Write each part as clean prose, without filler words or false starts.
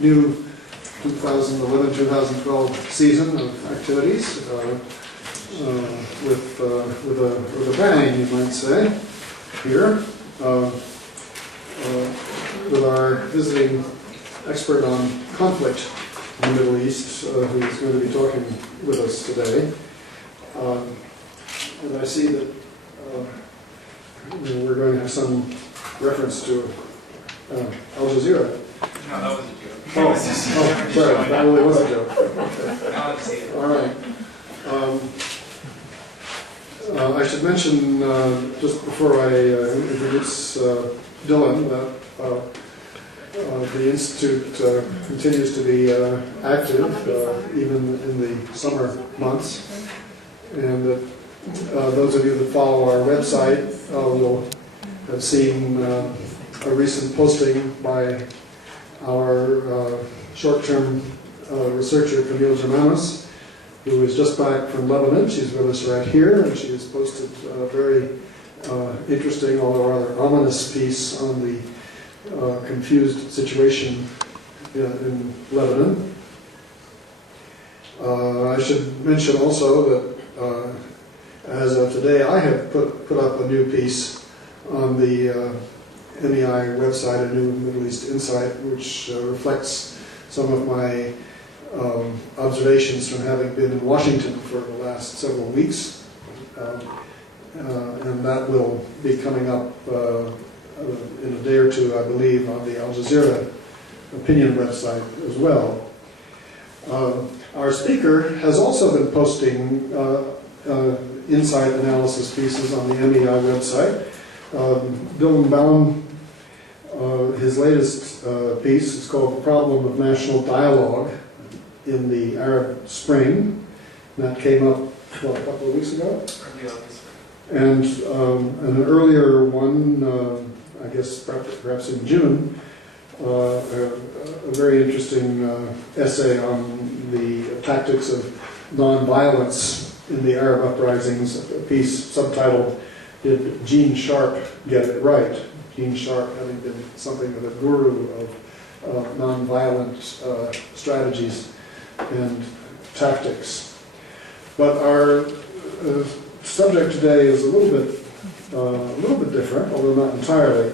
new 2011-2012 season of activities with a bang, you might say, here, with our visiting expert on conflict in the Middle East, who's going to be talking with us today. And I see that we're going to have some reference to Al Jazeera. No, that was a joke. Oh, sorry, that really was a joke. Now I see it. All right. I should mention, just before I introduce Dylan, that the Institute continues to be active, even in the summer months. And that those of you that follow our website will have seen a recent posting by our short-term researcher, Camille Germanos, who is just back from Lebanon. She's with us right here, and she has posted a very interesting, although rather ominous piece on the confused situation in Lebanon. I should mention also that as of today, I have put up a new piece on the MEI website, a new Middle East Insight, which reflects some of my observations from having been in Washington for the last several weeks. And that will be coming up in a day or two, I believe, on the Al Jazeera opinion website as well. Our speaker has also been posting insight analysis pieces on the MEI website. Dylan Baum, his latest piece is called The Problem of National Dialogue in the Arab Spring. That came up, what, a couple of weeks ago? And an earlier one, I guess perhaps in June, a very interesting essay on the tactics of nonviolence in the Arab uprisings, a piece subtitled, Did Gene Sharp Get It Right? Gene Sharp having been something of a guru of nonviolent strategies and tactics. But our subject today is a little bit different, although not entirely.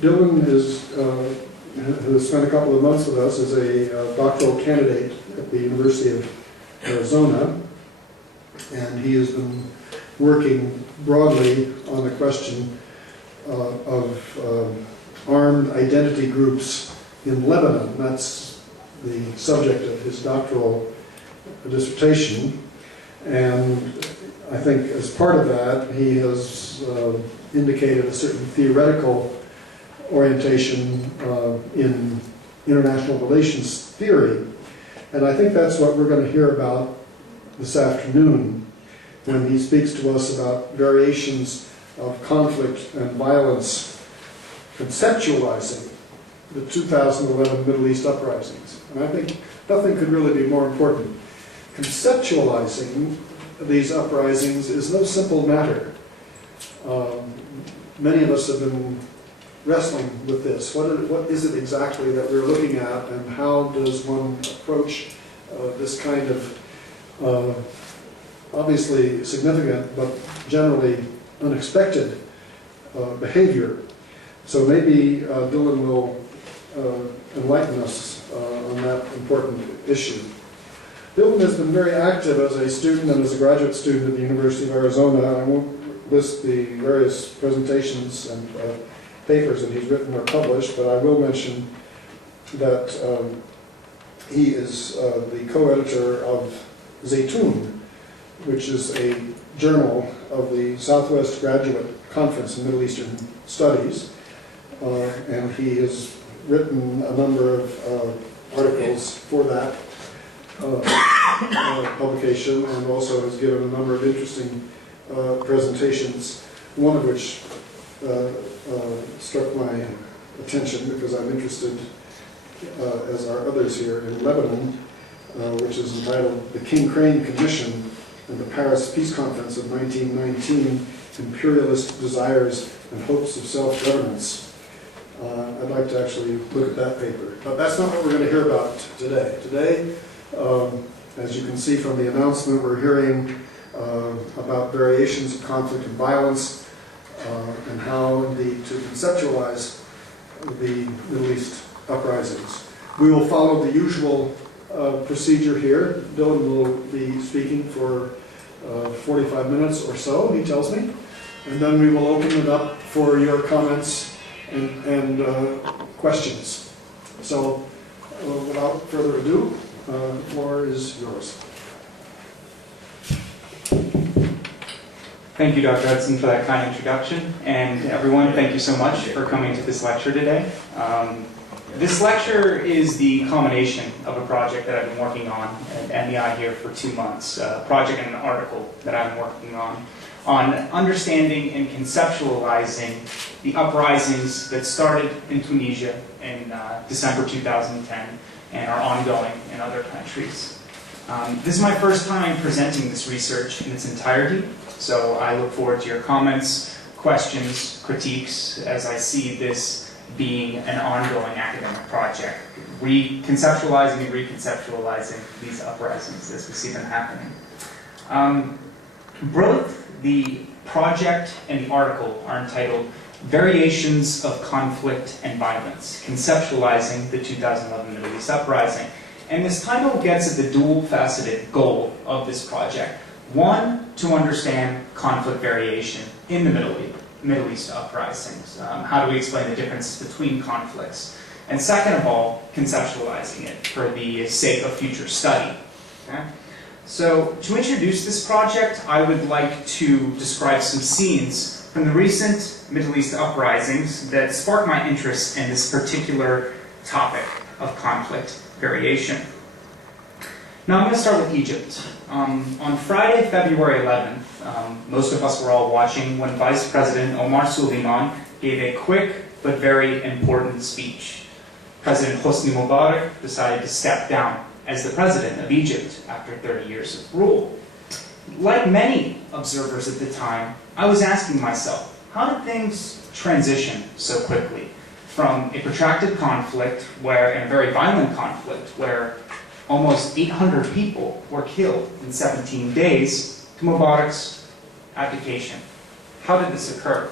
Dylan has spent a couple of months with us as a doctoral candidate at the University of Arizona, and he has been working broadly on the question of armed identity groups in Lebanon. That's the subject of his doctoral dissertation. And I think as part of that, he has indicated a certain theoretical orientation in international relations theory. And I think that's what we're going to hear about this afternoon when he speaks to us about variations of conflict and violence, conceptualizing the 2011 Middle East uprisings. And I think nothing could really be more important. Conceptualizing these uprisings is no simple matter. Many of us have been wrestling with this. What is it exactly that we're looking at, and how does one approach this kind of obviously significant but generally unexpected behavior? So maybe Dylan will enlighten us on that important issue. Dylan has been very active as a student and as a graduate student at the University of Arizona. I won't list the various presentations and papers that he's written or published, but I will mention that he is the co-editor of Zaytun, which is a journal of the Southwest Graduate Conference in Middle Eastern Studies, and he has written a number of articles for that publication, and also has given a number of interesting presentations, one of which struck my attention because I'm interested, as are others here, in Lebanon, which is entitled The King Crane Commission and the Paris Peace Conference of 1919, Imperialist Desires and Hopes of Self-Governance. I'd like to actually look at that paper. But that's not what we're going to hear about today. Today, as you can see from the announcement, we're hearing about variations of conflict and violence and how indeed to conceptualize the Middle East uprisings. We will follow the usual procedure here. Dylan will be speaking for 45 minutes or so, he tells me, and then we will open it up for your comments and questions. So without further ado, the floor is yours. Thank you, Dr. Hudson, for that kind introduction. And everyone, thank you so much for coming to this lecture today. This lecture is the culmination of a project that I've been working on at MEI here for 2 months, a project and an article that I've been working on understanding and conceptualizing the uprisings that started in Tunisia in December 2010 and are ongoing in other countries. This is my first time presenting this research in its entirety, so I look forward to your comments, questions, critiques, as I see this being an ongoing academic project, conceptualizing and reconceptualizing these uprisings as we see them happening. Both the project and the article are entitled Variations of Conflict and Violence, Conceptualizing the 2011 Middle East Uprising. And this title gets at the dual-faceted goal of this project. One, to understand conflict variation in the Middle East uprisings. How do we explain the differences between conflicts? And second of all, conceptualizing it for the sake of future study. Okay? So to introduce this project, I would like to describe some scenes from the recent Middle East uprisings that sparked my interest in this particular topic of conflict variation. Now I'm going to start with Egypt. On Friday, February 11th, most of us were all watching when Vice President Omar Suleiman gave a quick but very important speech. President Hosni Mubarak decided to step down as the president of Egypt after 30 years of rule. Like many observers at the time, I was asking myself, how did things transition so quickly from a protracted conflict and a very violent conflict where almost 800 people were killed in 17 days to Mubarak's abdication? How did this occur?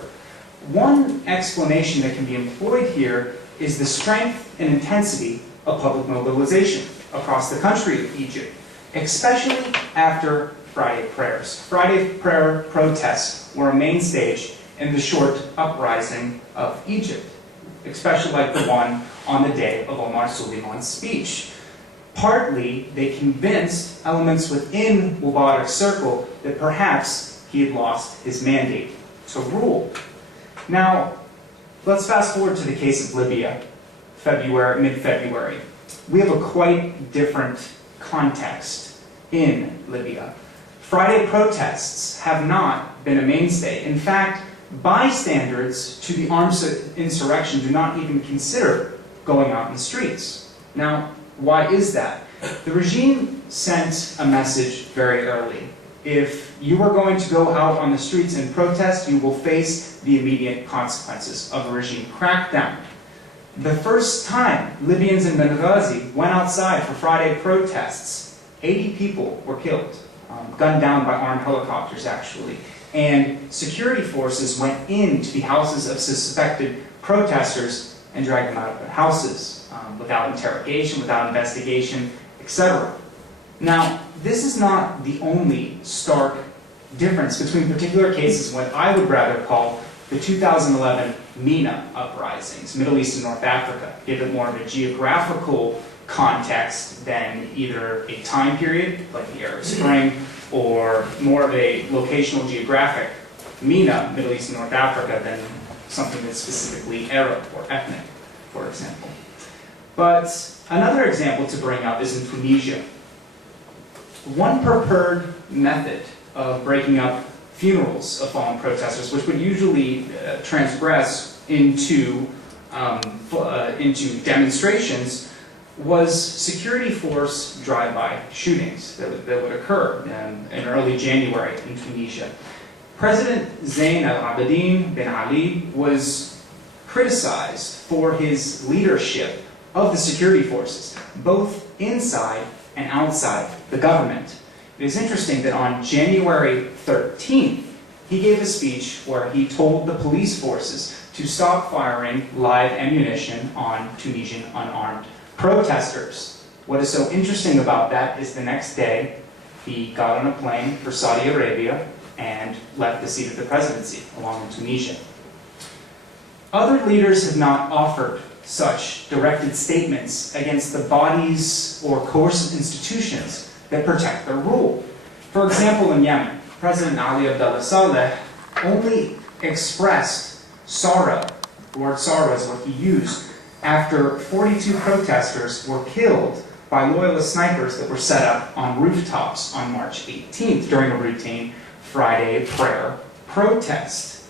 One explanation that can be employed here is the strength and intensity of public mobilization across the country of Egypt, especially after Friday prayers. Friday prayer protests were a main stage in the short uprising of Egypt, especially like the one on the day of Omar Suleiman's speech. Partly, they convinced elements within Mubarak's circle that perhaps he had lost his mandate to rule. Now, let's fast forward to the case of Libya, mid-February. We have a quite different context in Libya. Friday protests have not been a mainstay. In fact, bystanders to the armed insurrection do not even consider going out in the streets. Now, why is that? The regime sent a message very early. If you are going to go out on the streets and protest, you will face the immediate consequences of a regime crackdown. The first time Libyans in Benghazi went outside for Friday protests, 80 people were killed, gunned down by armed helicopters actually, and security forces went into the houses of suspected protesters and dragged them out of their houses without interrogation, without investigation, etc. Now, this is not the only stark difference between particular cases, what I would rather call the 2011 MENA uprisings, Middle East and North Africa, give it more of a geographical context than either a time period, like the Arab Spring, or more of a locational geographic, MENA, Middle East and North Africa, than something that's specifically Arab or ethnic, for example. But another example to bring up is in Tunisia. One preferred method of breaking up funerals of fallen protesters, which would usually transgress into demonstrations, was security force drive-by shootings that would occur in early January in Tunisia. President Zain al-Abidine bin Ali was criticized for his leadership of the security forces, both inside and outside the government. It is interesting that on January 13th, he gave a speech where he told the police forces to stop firing live ammunition on Tunisian unarmed protesters. What is so interesting about that is the next day, he got on a plane for Saudi Arabia and left the seat of the presidency along in Tunisia. Other leaders have not offered such directed statements against the bodies or coercive institutions that protect their rule. For example, in Yemen, President Ali Abdullah Saleh only expressed sorrow, the word sorrow is what he used, after 42 protesters were killed by loyalist snipers that were set up on rooftops on March 18th during a routine Friday prayer protest.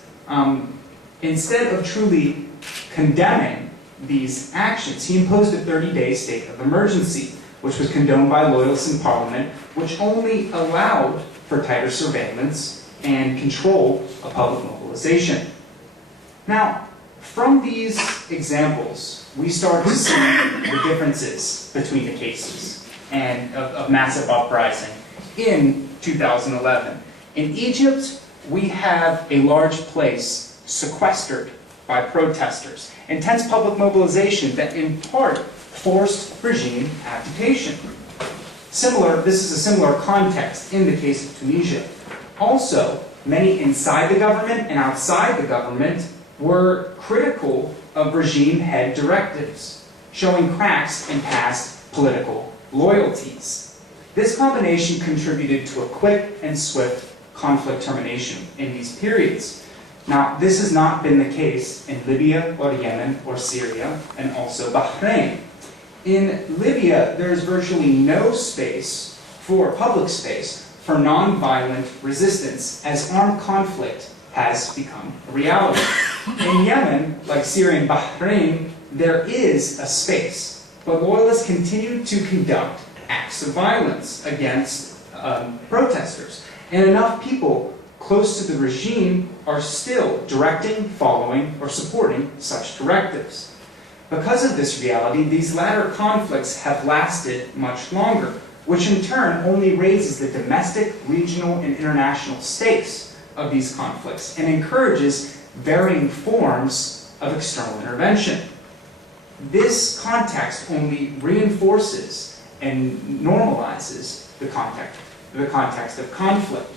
Instead of truly condemning these actions, he imposed a 30-day state of emergency, which was condoned by loyalists in parliament, which only allowed for tighter surveillance and control of public mobilization. Now, from these examples, we start to see the differences between the cases and of massive uprising in 2011. In Egypt, we have a large place sequestered by protesters, intense public mobilization that in part forced regime abdication. This is a similar context in the case of Tunisia. Also, many inside the government and outside the government were critical of regime-head directives, showing cracks in past political loyalties. This combination contributed to a quick and swift conflict termination in these periods. Now, this has not been the case in Libya or Yemen or Syria, and also Bahrain. In Libya, there is virtually no space for public space for non-violent resistance, as armed conflict has become a reality. In Yemen, like Syria and Bahrain, there is a space, but loyalists continue to conduct acts of violence against protesters, and enough people close to the regime are still directing, following, or supporting such directives. Because of this reality, these latter conflicts have lasted much longer, which in turn only raises the domestic, regional, and international stakes of these conflicts and encourages varying forms of external intervention. This context only reinforces and normalizes the context of conflict.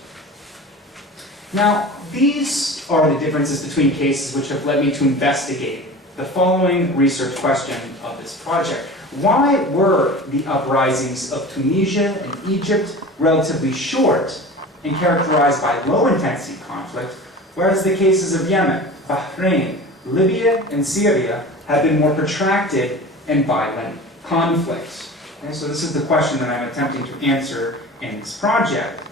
Now, these are the differences between cases which have led me to investigate the following research question of this project. Why were the uprisings of Tunisia and Egypt relatively short and characterized by low-intensity conflict, whereas the cases of Yemen, Bahrain, Libya, and Syria have been more protracted and violent conflicts? Okay, so this is the question that I'm attempting to answer in this project.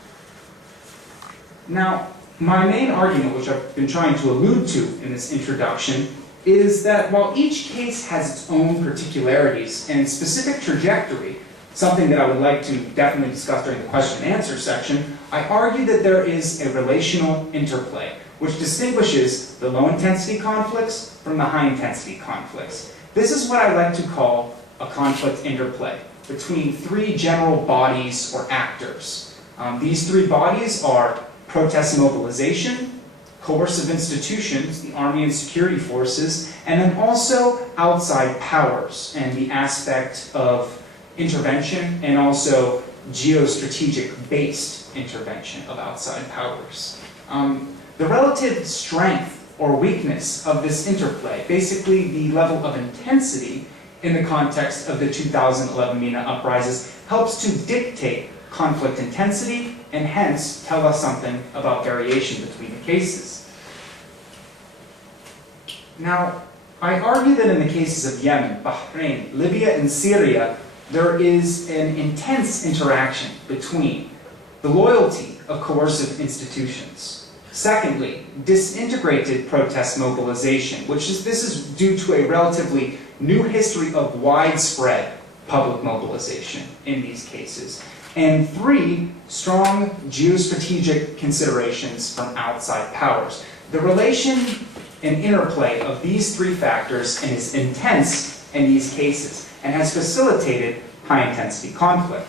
Now, my main argument, which I've been trying to allude to in this introduction, is that while each case has its own particularities and specific trajectory, something that I would like to definitely discuss during the question and answer section, I argue that there is a relational interplay, which distinguishes the low-intensity conflicts from the high-intensity conflicts. This is what I like to call a conflict interplay between three general bodies or actors. These three bodies are protest mobilization, coercive institutions, the army and security forces, and then also outside powers and the aspect of intervention and also geostrategic-based intervention of outside powers. The relative strength or weakness of this interplay, basically the level of intensity in the context of the 2011 MENA uprisings, helps to dictate conflict intensity and hence tell us something about variation between the cases. Now, I argue that in the cases of Yemen, Bahrain, Libya, and Syria, there is an intense interaction between the loyalty of coercive institutions. Secondly, disintegrated protest mobilization, this is due to a relatively new history of widespread public mobilization in these cases. And three, strong geostrategic considerations from outside powers. The relation an interplay of these three factors and is intense in these cases, and has facilitated high-intensity conflict.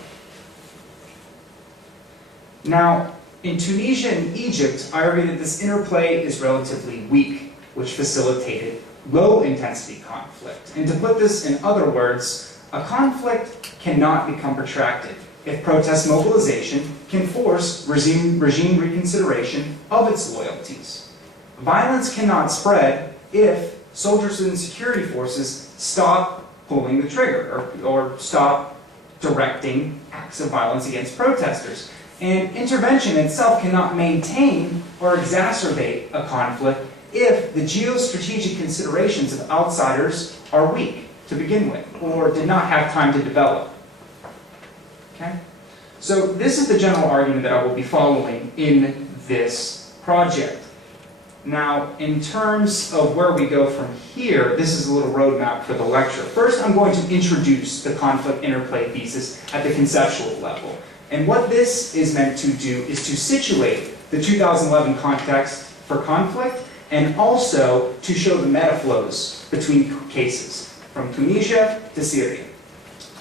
Now, in Tunisia and Egypt, I argue that this interplay is relatively weak, which facilitated low-intensity conflict. And to put this in other words, a conflict cannot become protracted if protest mobilization can force regime reconsideration of its loyalties. Violence cannot spread if soldiers and security forces stop pulling the trigger or stop directing acts of violence against protesters. And intervention itself cannot maintain or exacerbate a conflict if the geostrategic considerations of outsiders are weak to begin with, or did not have time to develop. Okay? So this is the general argument that I will be following in this project. Now, in terms of where we go from here, this is a little roadmap for the lecture. First, I'm going to introduce the conflict interplay thesis at the conceptual level. And what this is meant to do is to situate the 2011 context for conflict and also to show the metaflows between cases, from Tunisia to Syria.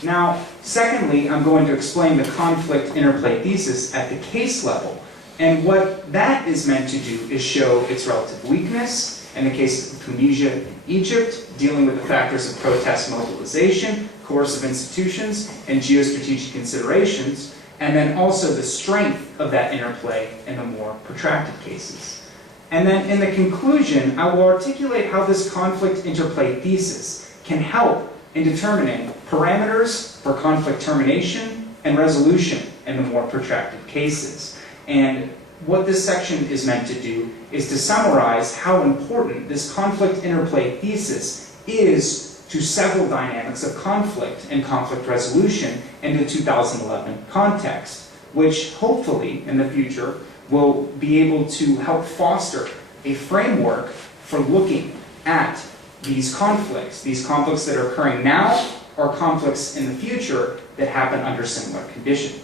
Now, secondly, I'm going to explain the conflict interplay thesis at the case level. And what that is meant to do is show its relative weakness in the case of Tunisia and Egypt, dealing with the factors of protest mobilization, coercive institutions, and geostrategic considerations, and then also the strength of that interplay in the more protracted cases. And then in the conclusion, I will articulate how this conflict interplay thesis can help in determining parameters for conflict termination and resolution in the more protracted cases. And what this section is meant to do is to summarize how important this conflict interplay thesis is to several dynamics of conflict and conflict resolution in the 2011 context, which hopefully in the future will be able to help foster a framework for looking at these conflicts that are occurring now or conflicts in the future that happen under similar conditions.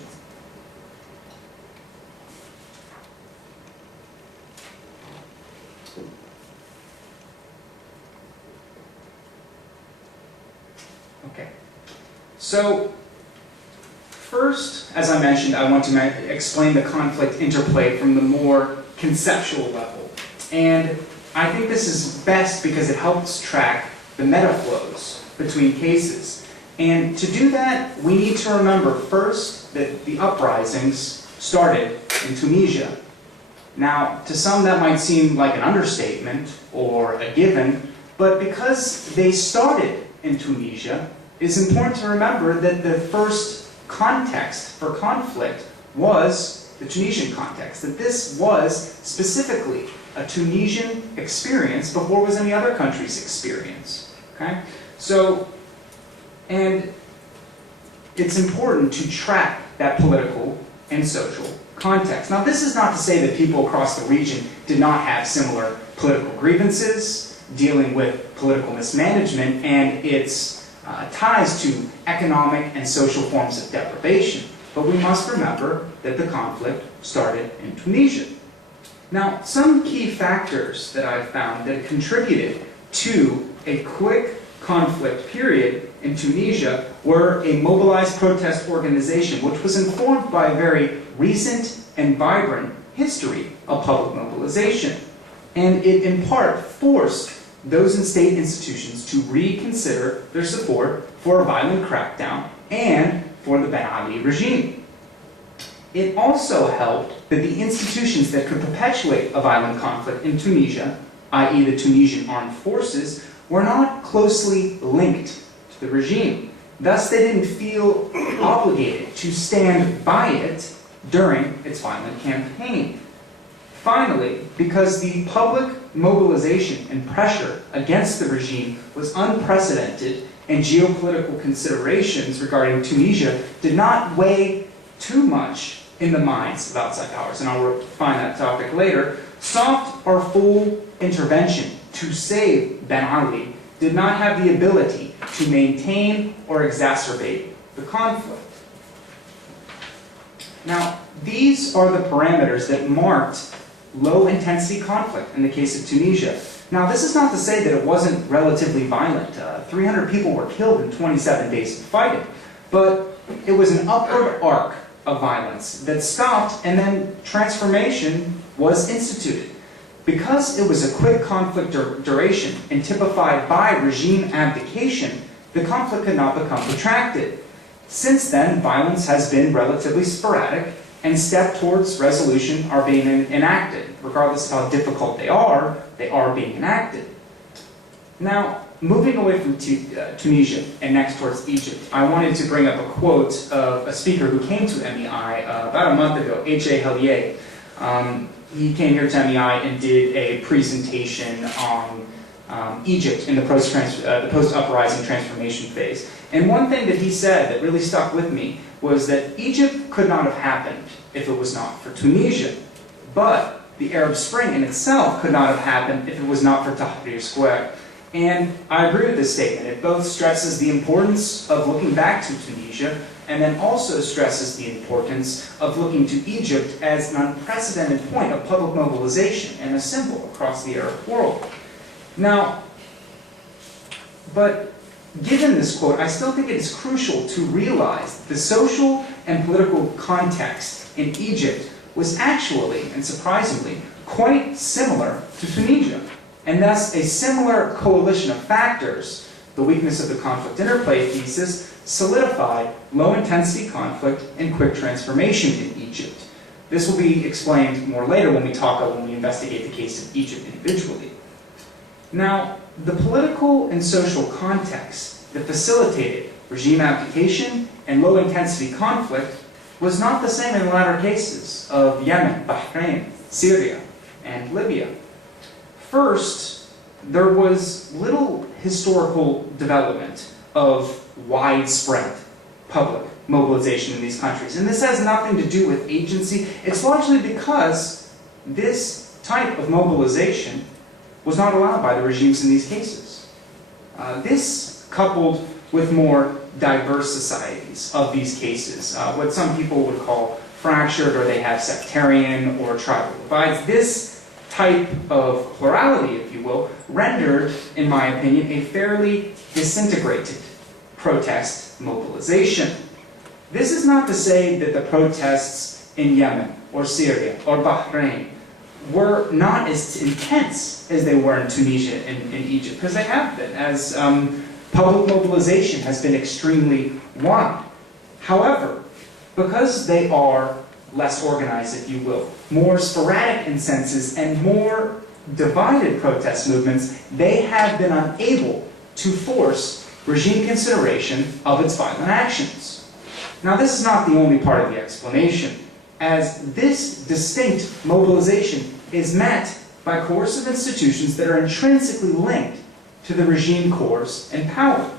Okay, so first, as I mentioned, I want to explain the conflict interplay from the more conceptual level. And I think this is best because it helps track the metaflows between cases. And to do that, we need to remember first that the uprisings started in Tunisia. Now, to some that might seem like an understatement or a given, but because they started in Tunisia, it's important to remember that the first context for conflict was the Tunisian context, that this was specifically a Tunisian experience before it was any other country's experience. Okay? So, and it's important to track that political and social context. Now, this is not to say that people across the region did not have similar political grievances, dealing with political mismanagement and its ties to economic and social forms of deprivation. But we must remember that the conflict started in Tunisia. Now, some key factors that I've found that contributed to a quick conflict period in Tunisia were a mobilized protest organization, which was informed by a very recent and vibrant history of public mobilization. And it in part forced those in state institutions to reconsider their support for a violent crackdown and for the Ben Ali regime. It also helped that the institutions that could perpetuate a violent conflict in Tunisia, i.e. the Tunisian armed forces, were not closely linked to the regime. Thus, they didn't feel obligated to stand by it during its violent campaign. Finally, because the public mobilization and pressure against the regime was unprecedented and geopolitical considerations regarding Tunisia did not weigh too much in the minds of outside powers, and I'll refine that topic later, soft or full intervention to save Ben Ali did not have the ability to maintain or exacerbate the conflict. Now, these are the parameters that marked low-intensity conflict in the case of Tunisia. Now, this is not to say that it wasn't relatively violent. 300 people were killed in 27 days of fighting, but it was an upward arc of violence that stopped, and then transformation was instituted. Because it was a quick conflict duration and typified by regime abdication, the conflict could not become protracted. Since then, violence has been relatively sporadic, and steps towards resolution are being enacted. Regardless of how difficult they are being enacted. Now, moving away from Tunisia and next towards Egypt, I wanted to bring up a quote of a speaker who came to MEI about a month ago, H.A. Hellier. He came here to MEI and did a presentation on Egypt in the post-uprising transformation phase. And one thing that he said that really stuck with me was that Egypt could not have happened if it was not for Tunisia. But the Arab Spring in itself could not have happened if it was not for Tahrir Square. And I agree with this statement. It both stresses the importance of looking back to Tunisia, and then also stresses the importance of looking to Egypt as an unprecedented point of public mobilization and a symbol across the Arab world. Now, but given this quote, I still think it is crucial to realize the social and political context in Egypt was actually, and surprisingly, quite similar to Tunisia, and thus a similar coalition of factors, the weakness of the conflict interplay thesis, solidified low-intensity conflict and quick transformation in Egypt. This will be explained more later when we investigate the case of Egypt individually. Now, the political and social context that facilitated regime abdication and low-intensity conflict was not the same in the latter cases of Yemen, Bahrain, Syria, and Libya. First, there was little historical development of widespread public mobilization in these countries. And this has nothing to do with agency. It's largely because this type of mobilization was not allowed by the regimes in these cases. This, coupled with more diverse societies of these cases, what some people would call fractured, or they have sectarian or tribal divides, this type of plurality, if you will, rendered, in my opinion, a fairly disintegrated protest mobilization. This is not to say that the protests in Yemen or Syria or Bahrain were not as intense as they were in Tunisia and in Egypt, because they have been, as public mobilization has been extremely wide. However, because they are less organized, if you will, more sporadic in senses, and more divided protest movements, they have been unable to force regime consideration of its violent actions. Now, this is not the only part of the explanation, as this distinct mobilization is met by coercive institutions that are intrinsically linked to the regime corps in power.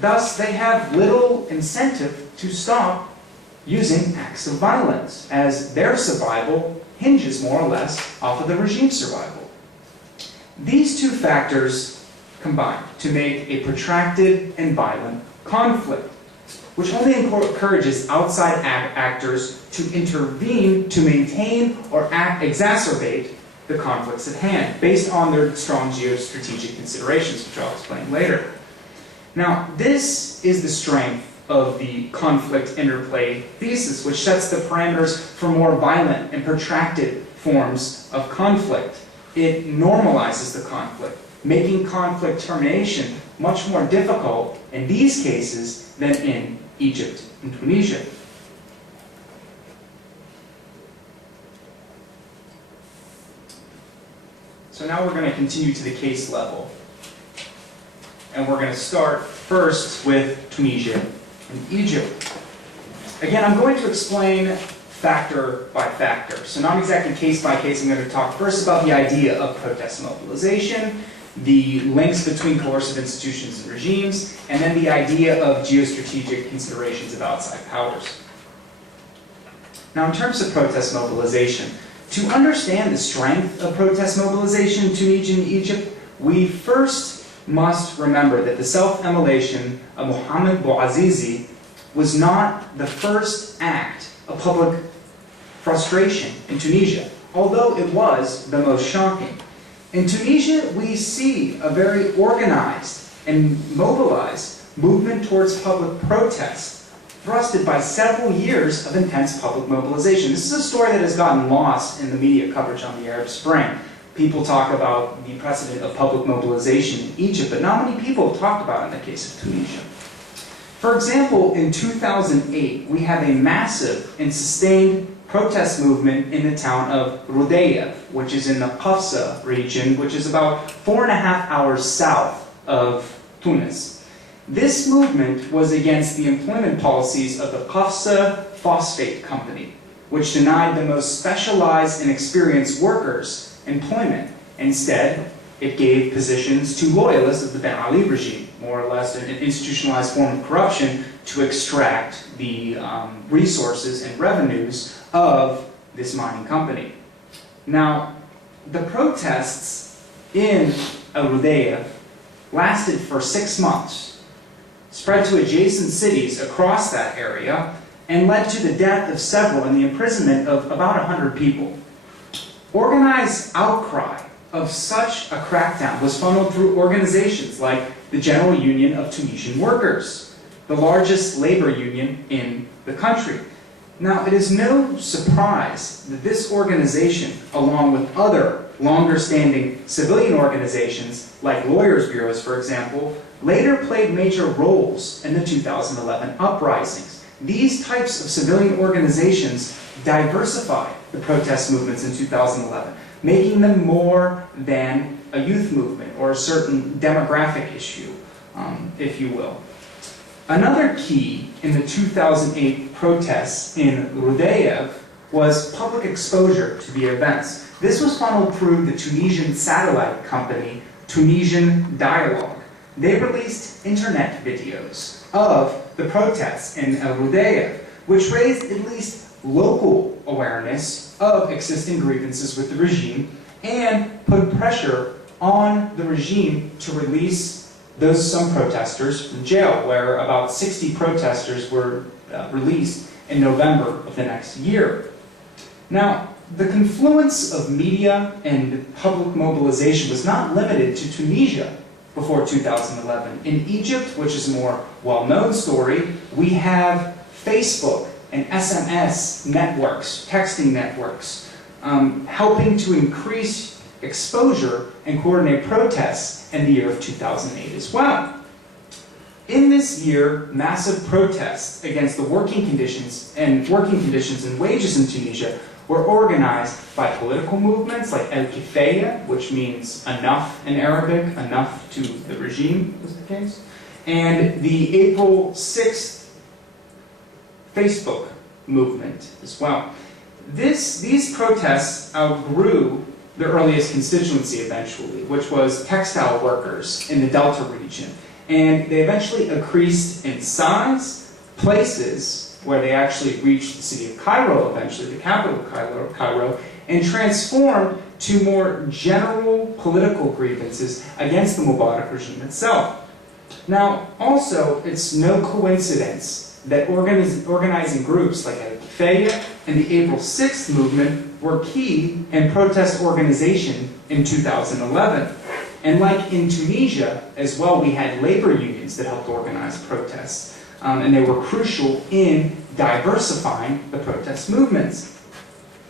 Thus, they have little incentive to stop using acts of violence, as their survival hinges more or less off of the regime's survival. These two factors combine to make a protracted and violent conflict, which only encourages outside actors to intervene to maintain or exacerbate the conflicts at hand, based on their strong geostrategic considerations, which I'll explain later. Now, this is the strength of the conflict interplay thesis, which sets the parameters for more violent and protracted forms of conflict. It normalizes the conflict, making conflict termination much more difficult in these cases than in Egypt and Tunisia. So now we're going to continue to the case level. And we're going to start first with Tunisia and Egypt. Again, I'm going to explain factor by factor. So not exactly case by case. I'm going to talk first about the idea of protest mobilization, the links between coercive institutions and regimes, and then the idea of geostrategic considerations of outside powers. Now, in terms of protest mobilization, to understand the strength of protest mobilization in Tunisia and Egypt, we first must remember that the self-immolation of Mohammed Bouazizi was not the first act of public frustration in Tunisia, although it was the most shocking. In Tunisia, we see a very organized and mobilized movement towards public protest, thrusted by several years of intense public mobilization. This is a story that has gotten lost in the media coverage on the Arab Spring. People talk about the precedent of public mobilization in Egypt, but not many people have talked about it in the case of Tunisia. For example, in 2008, we have a massive and sustained protest movement in the town of Rudeyev, which is in the Hafsa region, which is about 4.5 hours south of Tunis. This movement was against the employment policies of the Hafsa Phosphate Company, which denied the most specialized and experienced workers employment. Instead, it gave positions to loyalists of the Ben Ali regime, more or less an institutionalized form of corruption to extract the resources and revenues of this mining company. Now, the protests in Rudeyev lasted for 6 months, spread to adjacent cities across that area, and led to the death of several and the imprisonment of about 100 people. Organized outcry of such a crackdown was funneled through organizations like the General Union of Tunisian Workers, the largest labor union in the country. Now, it is no surprise that this organization, along with other longer-standing civilian organizations, like lawyers' bureaus, for example, later played major roles in the 2011 uprisings. These types of civilian organizations diversified the protest movements in 2011, making them more than a youth movement or a certain demographic issue, if you will. Another key in the 2008 protests in Rudeyev was public exposure to the events. This was funneled through the Tunisian satellite company, Tunisian Dialogue. They released internet videos of the protests in Rudeyev, which raised at least local awareness of existing grievances with the regime and put pressure on the regime to release some protesters from jail, where about 60 protesters were released in November of the next year. Now, the confluence of media and public mobilization was not limited to Tunisia before 2011. In Egypt, which is a more well-known story, we have Facebook and SMS networks, texting networks, helping to increase exposure and coordinate protests in the year of 2008 as well. In this year, massive protests against the working conditions and wages in Tunisia were organized by political movements like El Kifaya, which means enough in Arabic, enough to the regime was the case, and the April 6th Facebook movement as well. These protests outgrew the earliest constituency eventually, which was textile workers in the Delta region. And they eventually increased in size, places where they actually reached the city of Cairo eventually, the capital of Cairo, and transformed to more general political grievances against the Mubarak regime itself. Now, also, it's no coincidence that organizing groups like Al-Kifaya and the April 6th movement were key in protest organization in 2011. And like in Tunisia as well, we had labor unions that helped organize protests. And they were crucial in diversifying the protest movements.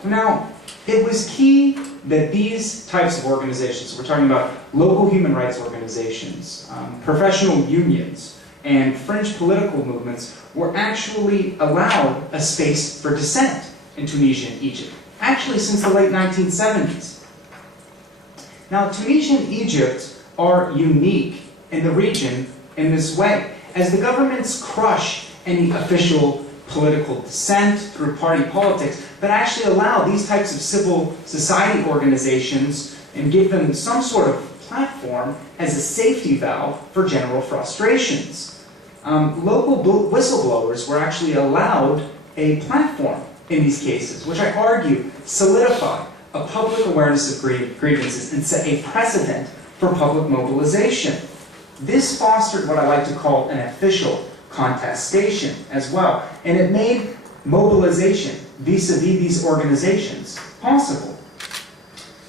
Now, it was key that these types of organizations, we're talking about local human rights organizations, professional unions, and fringe political movements, were actually allowed a space for dissent in Tunisia and Egypt, actually since the late 1970s. Now, Tunisia and Egypt are unique in the region in this way, as the governments crush any official political dissent through party politics, but actually allow these types of civil society organizations and give them some sort of platform as a safety valve for general frustrations. Local whistleblowers were actually allowed a platform in these cases, which I argue solidify a public awareness of grievances and set a precedent for public mobilization. This fostered what I like to call an official contestation as well, and it made mobilization vis-a-vis these organizations possible.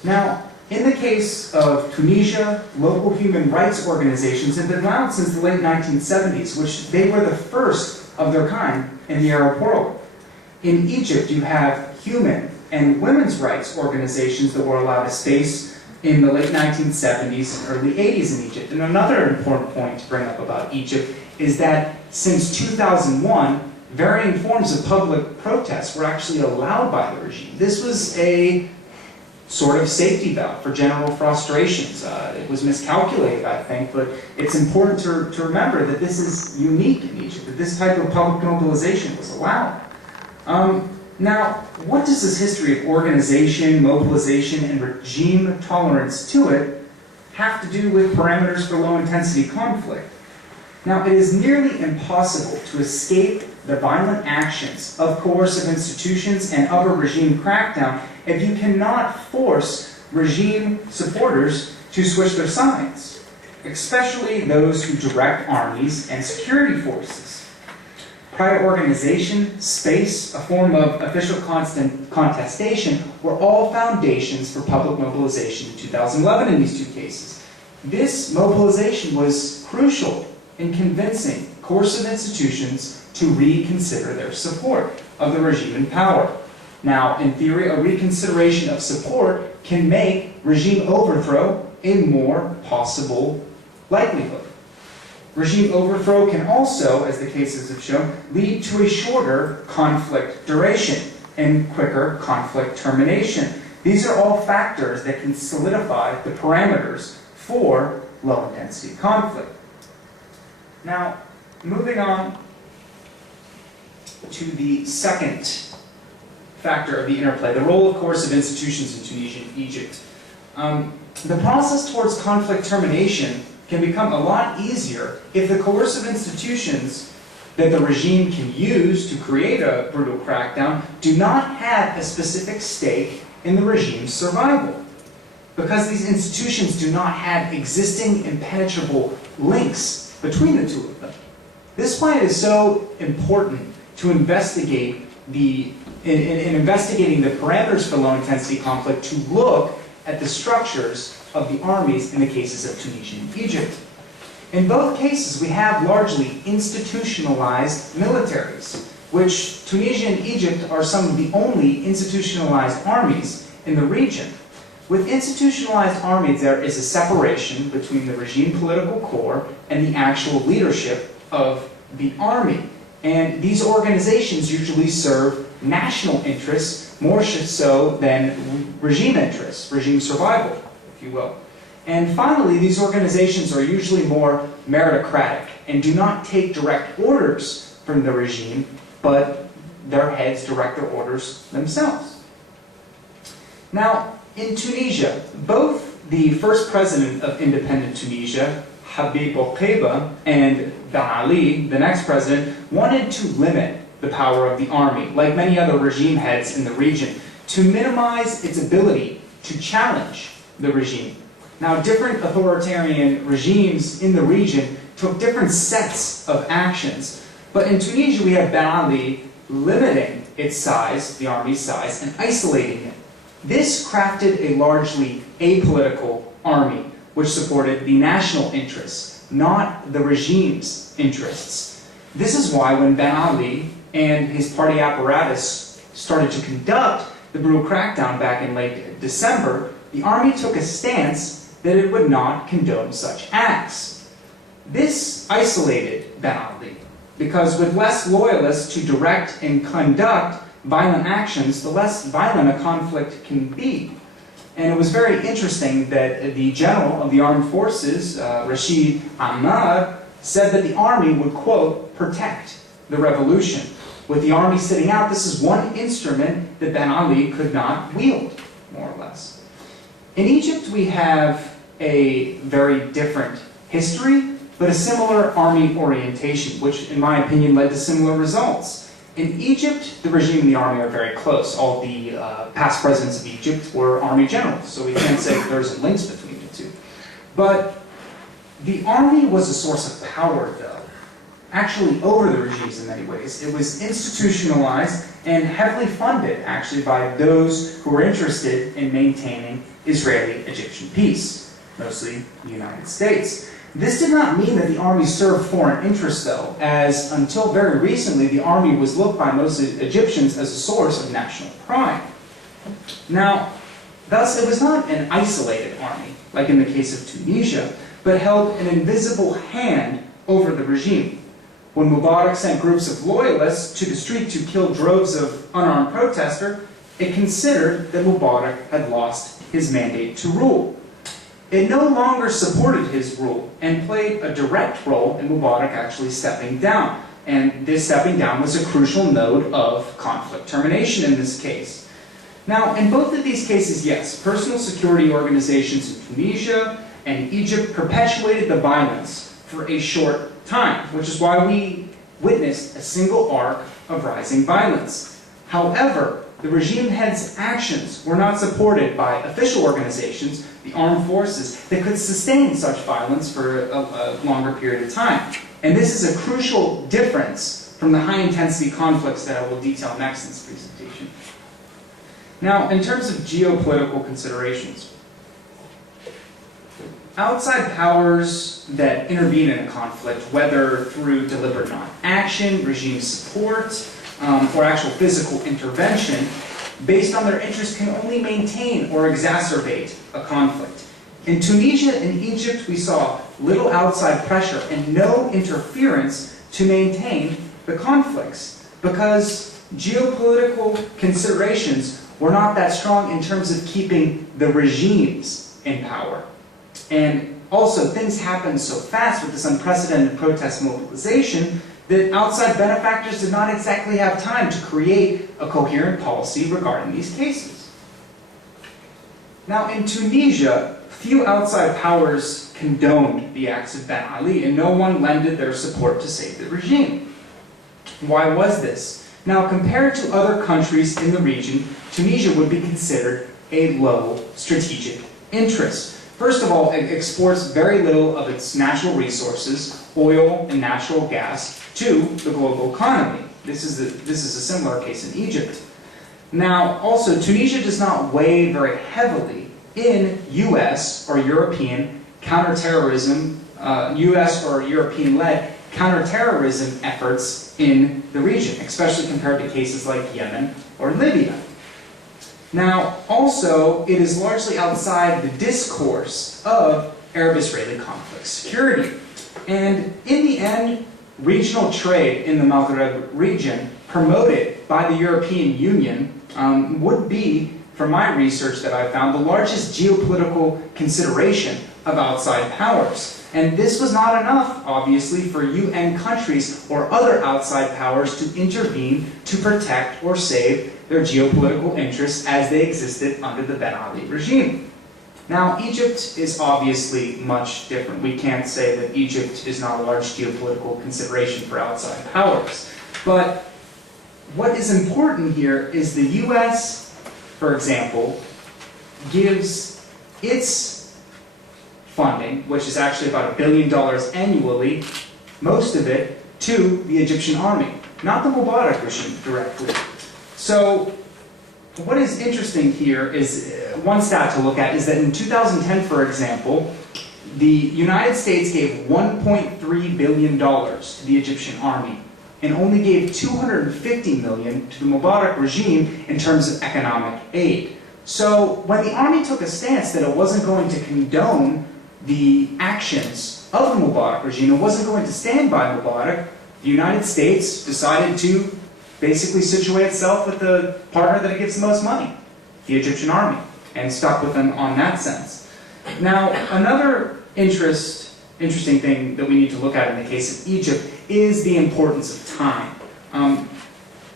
Now, In the case of Tunisia, local human rights organizations have been around since the late 1970s, which they were the first of their kind in the Arab world. In Egypt, you have human and women's rights organizations that were allowed a space in the late 1970s and early 80s in Egypt. And another important point to bring up about Egypt is that since 2001, varying forms of public protest were actually allowed by the regime. This was a sort of safety valve for general frustrations. It was miscalculated, I think, but it's important to remember that this is unique in Egypt, that this type of public mobilization was allowed. Now, what does this history of organization, mobilization, and regime tolerance to it have to do with parameters for low-intensity conflict? Now, it is nearly impossible to escape the violent actions of coercive institutions and of a regime crackdown if you cannot force regime supporters to switch their sides, especially those who direct armies and security forces. Private organization, space, a form of official contestation were all foundations for public mobilization in 2011 in these two cases. This mobilization was crucial in convincing coercive institutions to reconsider their support of the regime in power. Now, in theory, a reconsideration of support can make regime overthrow a more possible likelihood. Regime overthrow can also, as the cases have shown, lead to a shorter conflict duration and quicker conflict termination. These are all factors that can solidify the parameters for low-intensity conflict. Now, moving on to the second factor of the interplay, the role of coercive institutions in Tunisia and Egypt. The process towards conflict termination can become a lot easier if the coercive institutions that the regime can use to create a brutal crackdown do not have a specific stake in the regime's survival. Because these institutions do not have existing impenetrable links between the two of them. This is why it is so important to investigate in investigating the parameters for low-intensity conflict to look at the structures of the armies in the cases of Tunisia and Egypt. In both cases, we have largely institutionalized militaries, which Tunisia and Egypt are some of the only institutionalized armies in the region. With institutionalized armies, there is a separation between the regime political core and the actual leadership of the army. And these organizations usually serve national interests more so than regime interests, regime survival, if you will. And finally, these organizations are usually more meritocratic and do not take direct orders from the regime, but their heads direct their orders themselves. Now, in Tunisia, both the first president of independent Tunisia, Habib Bourguiba, and Ben Ali, the next president, wanted to limit the power of the army, like many other regime heads in the region, to minimize its ability to challenge the regime. Now, different authoritarian regimes in the region took different sets of actions, but in Tunisia we have Ben Ali limiting its size, the army's size, and isolating it. This crafted a largely apolitical army, which supported the national interests, not the regime's interests. This is why when Ben Ali and his party apparatus started to conduct the brutal crackdown back in late December, the army took a stance that it would not condone such acts. This isolated Ben Ali, because with less loyalists to direct and conduct violent actions, the less violent a conflict can be. And it was very interesting that the general of the armed forces, Rashid Ammar, said that the army would, quote, protect the revolution. With the army sitting out, this is one instrument that Ben Ali could not wield, more or less. In Egypt, we have a very different history, but a similar army orientation, which in my opinion led to similar results. In Egypt, the regime and the army are very close. All the past presidents of Egypt were army generals, so we can't say that there's links between the two. But the army was a source of power, though. actually over the regimes in many ways. It was institutionalized and heavily funded, actually, by those who were interested in maintaining Israeli-Egyptian peace, mostly the United States. This did not mean that the army served foreign interests, though, as until very recently, the army was looked by most Egyptians as a source of national pride. Now, thus, it was not an isolated army, like in the case of Tunisia, but held an invisible hand over the regime. When Mubarak sent groups of loyalists to the street to kill droves of unarmed protesters, it considered that Mubarak had lost his mandate to rule. It no longer supported his rule and played a direct role in Mubarak actually stepping down. And this stepping down was a crucial node of conflict termination in this case. Now, in both of these cases, yes, personal security organizations in Tunisia and Egypt perpetuated the violence for a short time, which is why we witnessed a single arc of rising violence. However, the regime head's actions were not supported by official organizations, the armed forces, that could sustain such violence for a longer period of time. And this is a crucial difference from the high-intensity conflicts that I will detail next in this presentation. Now, in terms of geopolitical considerations, outside powers that intervene in a conflict, whether through deliberate non-action, regime support, or actual physical intervention, based on their interests, can only maintain or exacerbate a conflict. In Tunisia and Egypt, we saw little outside pressure and no interference to maintain the conflicts, because geopolitical considerations were not that strong in terms of keeping the regimes in power. And also, things happened so fast with this unprecedented protest mobilization that outside benefactors did not exactly have time to create a coherent policy regarding these cases. Now, in Tunisia, few outside powers condoned the acts of Ben Ali, and no one lended their support to save the regime. Why was this? Now, compared to other countries in the region, Tunisia would be considered a low strategic interest. First of all, it exports very little of its natural resources, oil and natural gas, to the global economy. This is a similar case in Egypt. Now, also, Tunisia does not weigh very heavily in U.S. or European counterterrorism, U.S. or European-led counterterrorism efforts in the region, especially compared to cases like Yemen or Libya. Now, also, it is largely outside the discourse of Arab-Israeli conflict security. And in the end, regional trade in the Maghreb region, promoted by the European Union, would be, from my research that I found, the largest geopolitical consideration of outside powers. And this was not enough, obviously, for UN countries or other outside powers to intervene to protect or save their geopolitical interests as they existed under the Ben Ali regime. Now, Egypt is obviously much different. We can't say that Egypt is not a large geopolitical consideration for outside powers. But what is important here is the US, for example, gives its funding, which is actually about $1 billion annually, most of it to the Egyptian army, not the Mubarak regime directly. So what is interesting here is, one stat to look at is that in 2010, for example, the United States gave $1.3 billion to the Egyptian army and only gave $250 million to the Mubarak regime in terms of economic aid. So when the army took a stance that it wasn't going to condone the actions of the Mubarak regime, it wasn't going to stand by Mubarak, the United States decided to basically situate itself with the partner that it gives the most money, the Egyptian army, and stuck with them on that sense. Now, another interesting thing that we need to look at in the case of Egypt is the importance of time.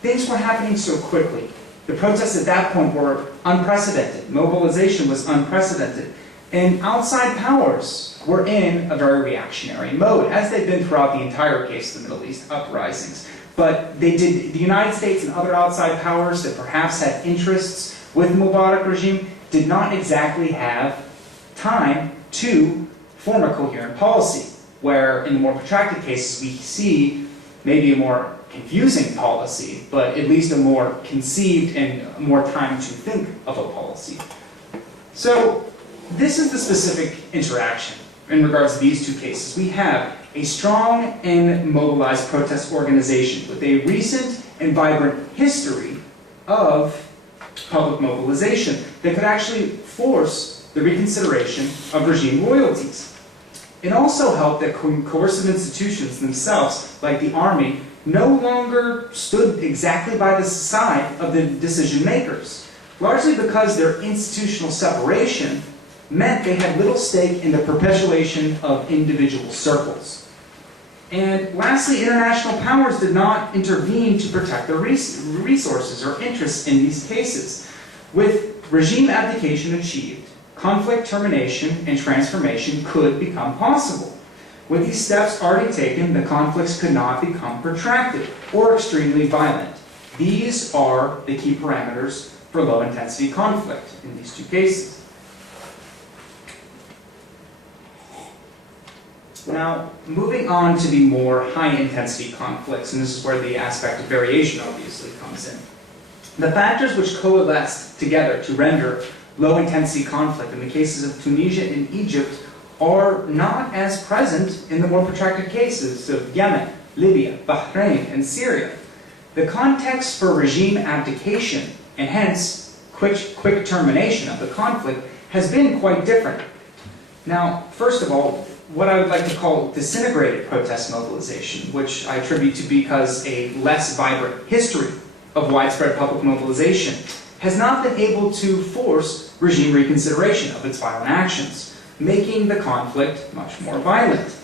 Things were happening so quickly. The protests at that point were unprecedented. Mobilization was unprecedented. And outside powers were in a very reactionary mode, as they've been throughout the entire case of the Middle East uprisings. But the United States and other outside powers that perhaps had interests with the Mubarak regime did not exactly have time to form a coherent policy, where in the more protracted cases we see maybe a more confusing policy, but at least a more conceived and more time to think of a policy. So this is the specific interaction in regards to these two cases. We have a strong and mobilized protest organization with a recent and vibrant history of public mobilization that could actually force the reconsideration of regime loyalties. It also helped that coercive institutions themselves, like the army, no longer stood exactly by the side of the decision makers, largely because their institutional separation meant they had little stake in the perpetuation of individual circles. And lastly, international powers did not intervene to protect their resources or interests in these cases. With regime abdication achieved, conflict termination and transformation could become possible. With these steps already taken, the conflicts could not become protracted or extremely violent. These are the key parameters for low-intensity conflict in these two cases. Now, moving on to the more high-intensity conflicts, and this is where the aspect of variation obviously comes in. The factors which coalesced together to render low-intensity conflict in the cases of Tunisia and Egypt are not as present in the more protracted cases of Yemen, Libya, Bahrain, and Syria. The context for regime abdication, and hence quick termination of the conflict, has been quite different. Now, first of all, what I would like to call disintegrated protest mobilization, which I attribute to because a less vibrant history of widespread public mobilization, has not been able to force regime reconsideration of its violent actions, making the conflict much more violent.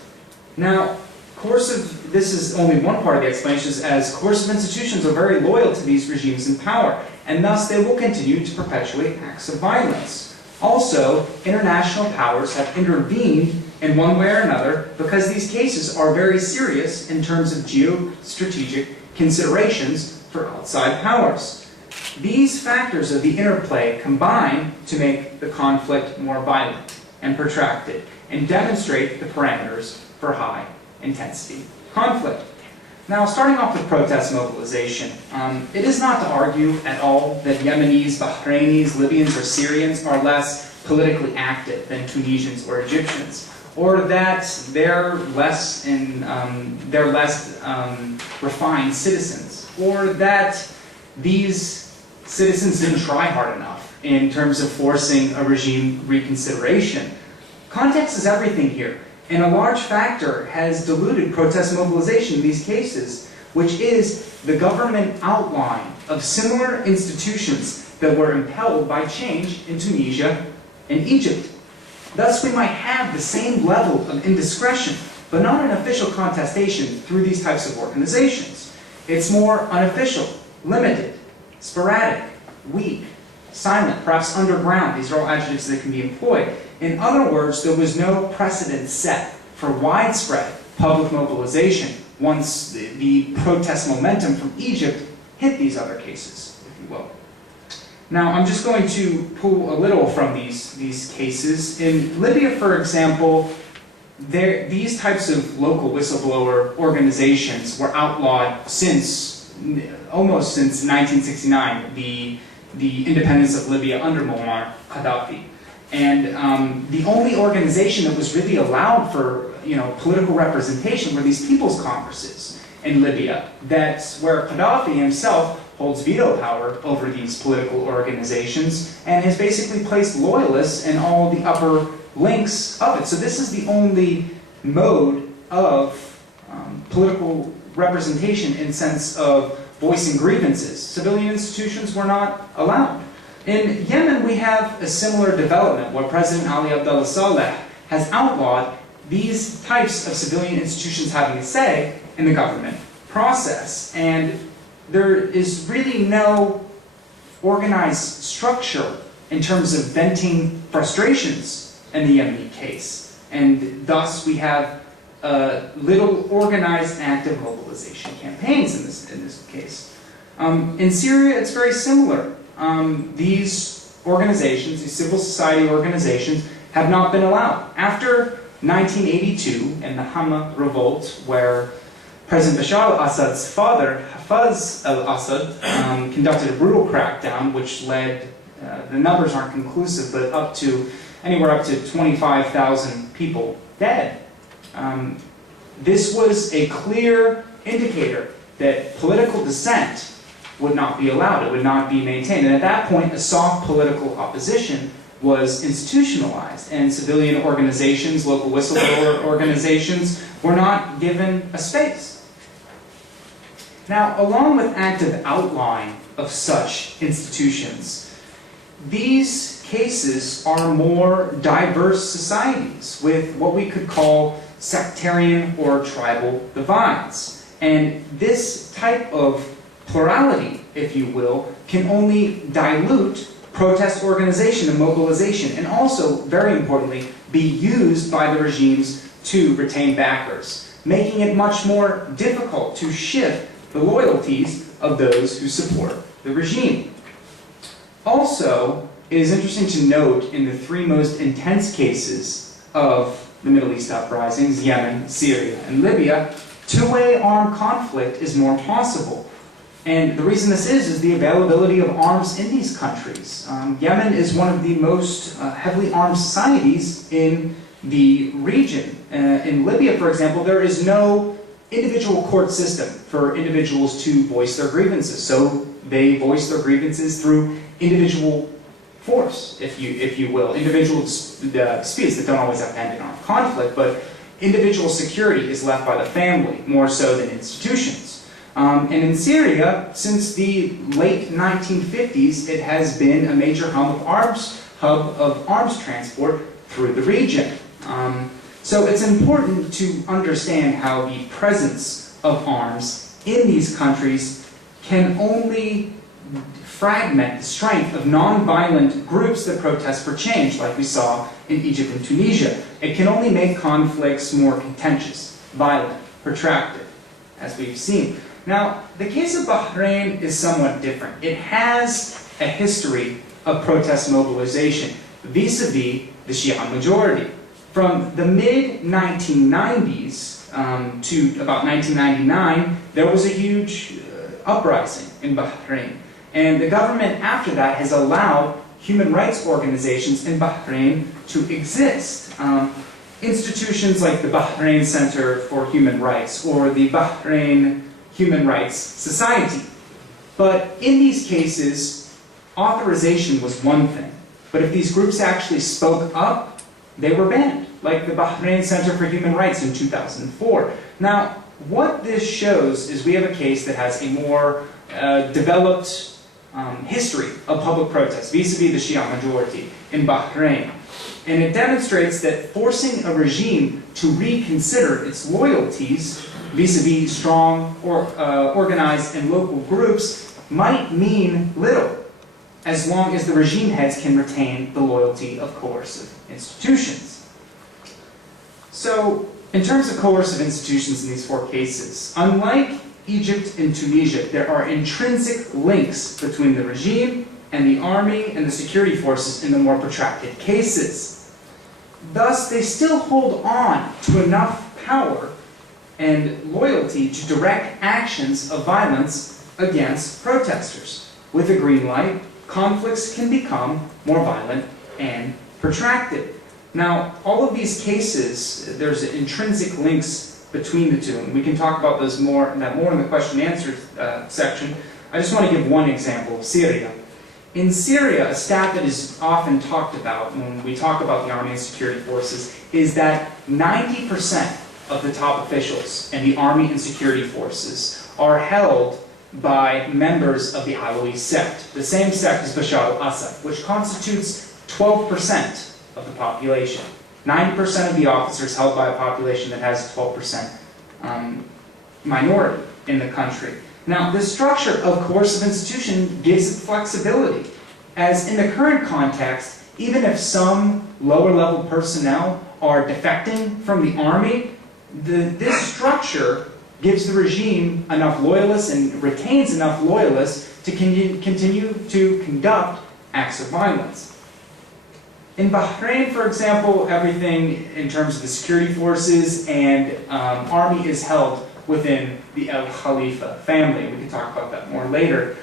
Now, this is only one part of the explanation, as coercive institutions are very loyal to these regimes in power, and thus they will continue to perpetuate acts of violence. Also, international powers have intervened in one way or another because these cases are very serious in terms of geostrategic considerations for outside powers. These factors of the interplay combine to make the conflict more violent and protracted and demonstrate the parameters for high-intensity conflict. Now, starting off with protest mobilization, it is not to argue at all that Yemenis, Bahrainis, Libyans, or Syrians are less politically active than Tunisians or Egyptians, or that they're less refined citizens, or that these citizens didn't try hard enough in terms of forcing a regime reconsideration. Context is everything here. And a large factor has diluted protest mobilization in these cases, which is the government outline of similar institutions that were impelled by change in Tunisia and Egypt. Thus, we might have the same level of indiscretion, but not an official contestation through these types of organizations. It's more unofficial, limited, sporadic, weak, silent, perhaps underground. These are all adjectives that can be employed. In other words, there was no precedent set for widespread public mobilization once the protest momentum from Egypt hit these other cases, if you will. Now, I'm just going to pull a little from these cases. In Libya, for example, these types of local whistleblower organizations were outlawed almost since 1969, the independence of Libya under Muammar Gaddafi. And the only organization that was really allowed for political representation were these people's congresses in Libya. That's where Gaddafi himself holds veto power over these political organizations and has basically placed loyalists in all the upper links of it. So this is the only mode of political representation in sense of voicing grievances. Civilian institutions were not allowed. In Yemen, we have a similar development where President Ali Abdullah Saleh has outlawed these types of civilian institutions having a say in the government process. And there is really no organized structure in terms of venting frustrations in the Yemeni case. And thus, we have little organized active mobilization campaigns in this case. In Syria, it's very similar. These organizations, these civil society organizations, have not been allowed. After 1982 and the Hama revolt, where President Bashar al-Assad's father, Hafez al-Assad, conducted a brutal crackdown which led, the numbers aren't conclusive, but anywhere up to 25,000 people dead. This was a clear indicator that political dissent would not be allowed, it would not be maintained. And at that point, a soft political opposition was institutionalized, and civilian organizations, local whistleblower organizations, were not given a space. Now, along with active outline of such institutions, these cases are more diverse societies with what we could call sectarian or tribal divides. And this type of plurality, if you will, can only dilute protest organization and mobilization, and also, very importantly, be used by the regimes to retain backers, making it much more difficult to shift the loyalties of those who support the regime. Also, it is interesting to note in the three most intense cases of the Middle East uprisings, Yemen, Syria, and Libya, two-way armed conflict is more possible. And the reason this is the availability of arms in these countries. Yemen is one of the most heavily armed societies in the region. In Libya, for example, there is no individual court system for individuals to voice their grievances. So they voice their grievances through individual force, if you will. Individual disputes that don't always have to end in armed conflict, but individual security is left by the family, more so than institutions. And in Syria, since the late 1950s, it has been a major hub of arms transport through the region. So it's important to understand how the presence of arms in these countries can only fragment the strength of non-violent groups that protest for change, like we saw in Egypt and Tunisia. It can only make conflicts more contentious, violent, protracted, as we've seen. Now, the case of Bahrain is somewhat different. It has a history of protest mobilization vis-a-vis the Shia majority. From the mid-1990s to about 1999, there was a huge uprising in Bahrain. And the government after that has allowed human rights organizations in Bahrain to exist. Institutions like the Bahrain Center for Human Rights or the Bahrain Human Rights Society. But in these cases, authorization was one thing. But if these groups actually spoke up, they were banned, like the Bahrain Center for Human Rights in 2004. Now, what this shows is we have a case that has a more developed history of public protest vis-a-vis the Shia majority in Bahrain. And it demonstrates that forcing a regime to reconsider its loyalties vis-a-vis strong or organized and local groups might mean little, as long as the regime heads can retain the loyalty of coercive institutions. So, in terms of coercive institutions in these four cases, unlike Egypt and Tunisia, there are intrinsic links between the regime and the army and the security forces in the more protracted cases. Thus, they still hold on to enough power and loyalty to direct actions of violence against protesters. With a green light, conflicts can become more violent and protracted. Now, all of these cases, there's intrinsic links between the two, and we can talk about those more in the question and answer section. I just want to give one example of Syria. In Syria, a stat that is often talked about when we talk about the army and security forces is that 90% of the top officials in the army and security forces are held by members of the Alawi sect, the same sect as Bashar al-Assad, which constitutes 12% of the population. 90% of the officers held by a population that has 12% minority in the country. Now, this structure of coercive institution gives it flexibility, as in the current context, even if some lower-level personnel are defecting from the army, this structure gives the regime enough loyalists and retains enough loyalists to continue to conduct acts of violence. In Bahrain, for example, everything in terms of the security forces and army is held within the El Khalifa family. We can talk about that more later.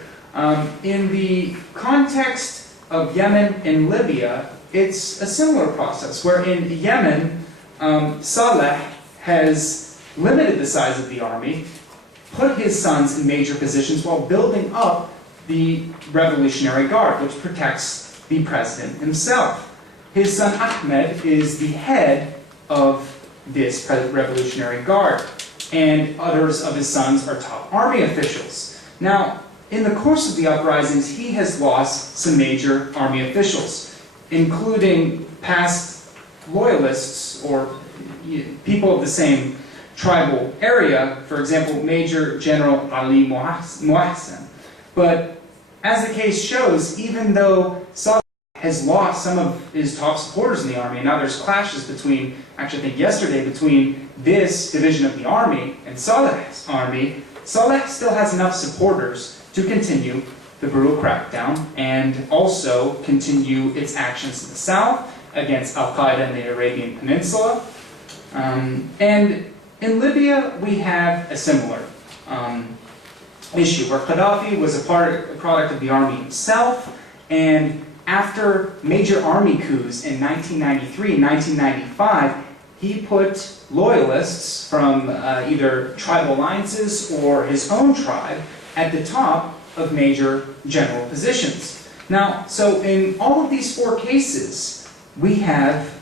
In the context of Yemen and Libya, it's a similar process, where in Yemen, Saleh has limited the size of the army, put his sons in major positions while building up the Revolutionary Guard, which protects the president himself. His son Ahmed is the head of this Revolutionary Guard, and others of his sons are top army officials. Now, in the course of the uprisings, he has lost some major army officials, including past loyalists or people of the same tribal area, for example, Major General Ali Mohsen. But as the case shows, even though Saleh has lost some of his top supporters in the army, and now there's clashes between, actually I think yesterday, between this division of the army and Saleh's army, Saleh still has enough supporters to continue the brutal crackdown and also continue its actions in the south against Al-Qaeda in the Arabian Peninsula. And in Libya, we have a similar issue, where Gaddafi was a product of the army himself, and after major army coups in 1993 and 1995, he put loyalists from either tribal alliances or his own tribe at the top of major general positions. Now, so in all of these four cases, we have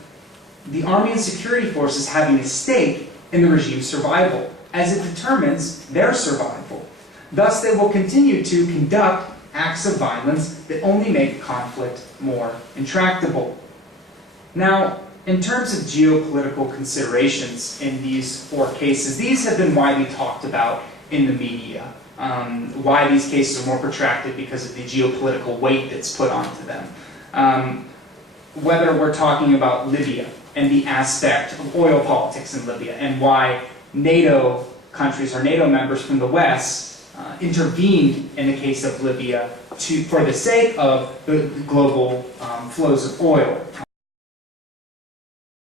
the army and security forces having a stake in the regime's survival, as it determines their survival. Thus, they will continue to conduct acts of violence that only make conflict more intractable. Now, in terms of geopolitical considerations in these four cases, these have been widely talked about in the media. Why these cases are more protracted because of the geopolitical weight that's put onto them. Whether we're talking about Libya and the aspect of oil politics in Libya, and why NATO countries or NATO members from the West intervened in the case of Libya for the sake of the global flows of oil.